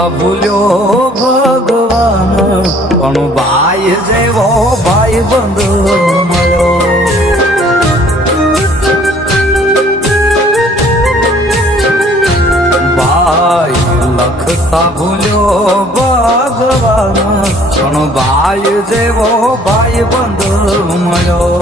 લખતા ભૂલ્યો ભગવાન પણ ભાઈ જેવો ભાઈ બંધ મળ્યો. ભાઈ લખતા ભૂલ્યો ભગવાન પણ ભાઈ જેવો ભાઈ બંધ મળ્યો.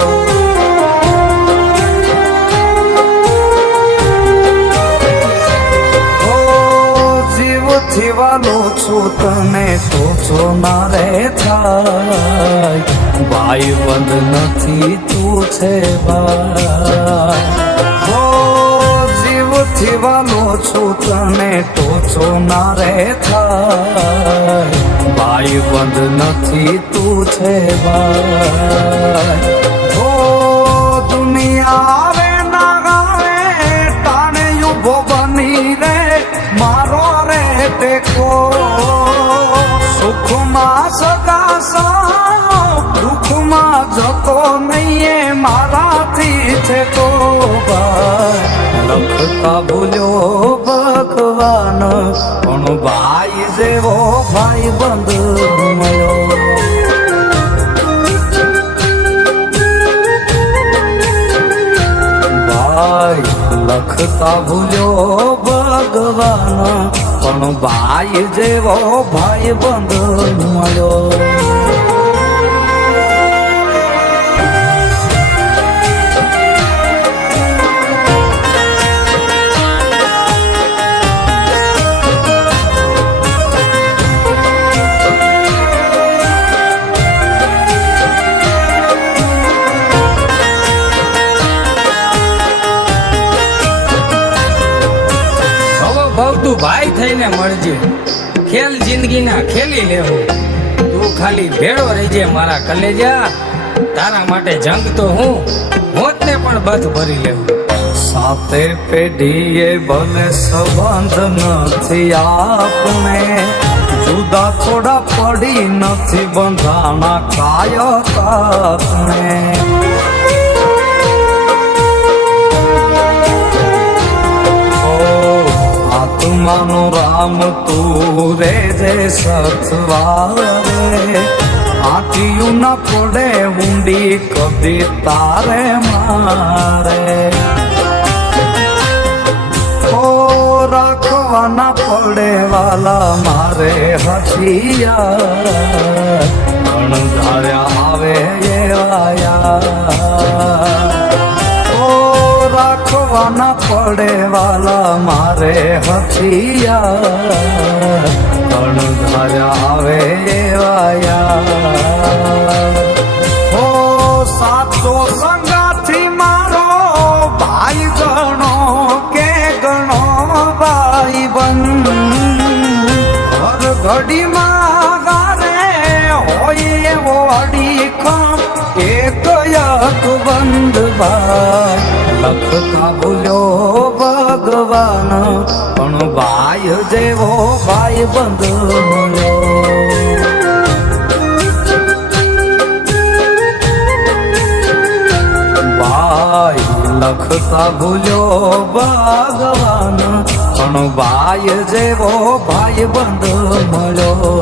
જીવાનો છું તને તો જો ના રે થાય ભાઈ બંધ નથી તું છે ભાઈ. જીવ જીવાનો છું તને તો જો ના રે થાય ભાઈ બંધ નથી તું છે ભાઈ. દુનિયા આવે ના આવે તાણે ઉભો બની રે મારો ટેકો. સુખમાં સગાસા દુઃખમાં જતો નહીં મારાથી છે તો લખતા ભૂલ્યો ભગવાન પણ ભાઈ જેવો ભાઈ બંધ મળ્યો. ભાઈ લખતા ભૂલ્યો ભગવાન પણ ભાઈ જેવો ભાઈ બંધ મળ્યો. તું ભાઈ થઈને મળજે ખેલ જિંદગીના ખેલી લેવું. તું ખાલી ભેળો રહેજે મારા કલેજા તારા માટે જંગ તો હું મોતને પણ બધ ભરી લેવું. સાતે પેઢીએ બને સંબંધ નથી આપણે જુદા થોડા પડી નથી બંધાણા કાયકાને. આત્માનો રામ તું રે જે સથવારે આંટીયું ના પડે ઊંડી કદી તારે મારે. ઓ રાખવાના પડે વાલા મારે હથિયાર પણ ધાર્યા આવે એ આયા. રાખવાના પડે વાલા મારે હથિયાર પણ ધાર્યા આવે વાયા. હો સાચો સંગાથી મારો ભાઈ ગણો કે ગણો ભાઈ બંધ હર ઘડીમાં ગારે હોય એવો અડીખમ એક યક બંધ ભાઈ. લખતા ભૂલ્યો ભગવાન પણ ભાઈ જેવો ભાઈ બંધ મળ્યો. ભાઈ લખતા ભૂલ્યો ભગવાન પણ ભાઈ જેવો ભાઈ બંધ મળ્યો.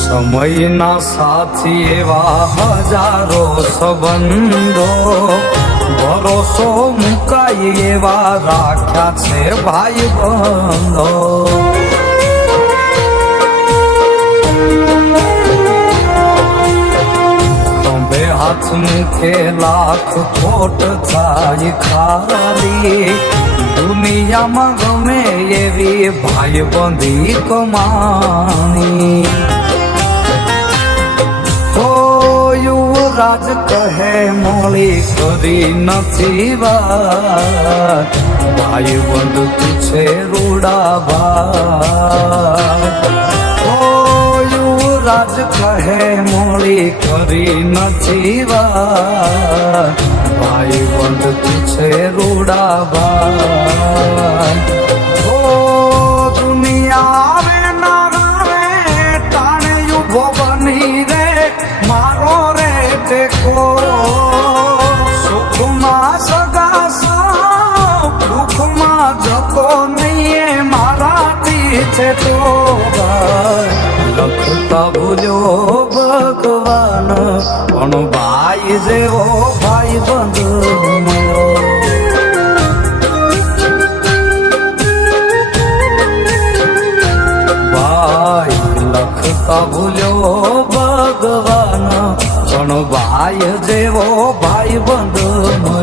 સમયના સાથી એવા હજારો સંબંધો ભરોસો મુકાય એવા રાખ્યા છે ભાઈ બંધો. ખંભે હાથ મૂકે લાખ ખોટ થાય ખાલી દુનિયામાં ગમે એવી ભાઈ બંધી કમાણી. યુવરાજ કહે મોળી કરી નથી વાત ભાઈ બંધ પૂછે રૂડા ભાઈ ઓ યુવરાજ કહે મોળી કરી નથી વાત ભાઈ બંધ પૂછે રૂડા ભાઈ ઓ દુનિયા રે નારે તાણે યુભો બની રે મારો રે ટેકો સુખમાં સગા દુઃખમાં જતો નહીં મારાથી છે તો લખતા ભૂલ્યો ભગવાન પણ ભાઈ જેવો ભાઈ બંધ મળ્યો ભાઈ લખતા ભૂલ્યો ભગવાન પણ ભાઈ જેવો ભાઈ બંધ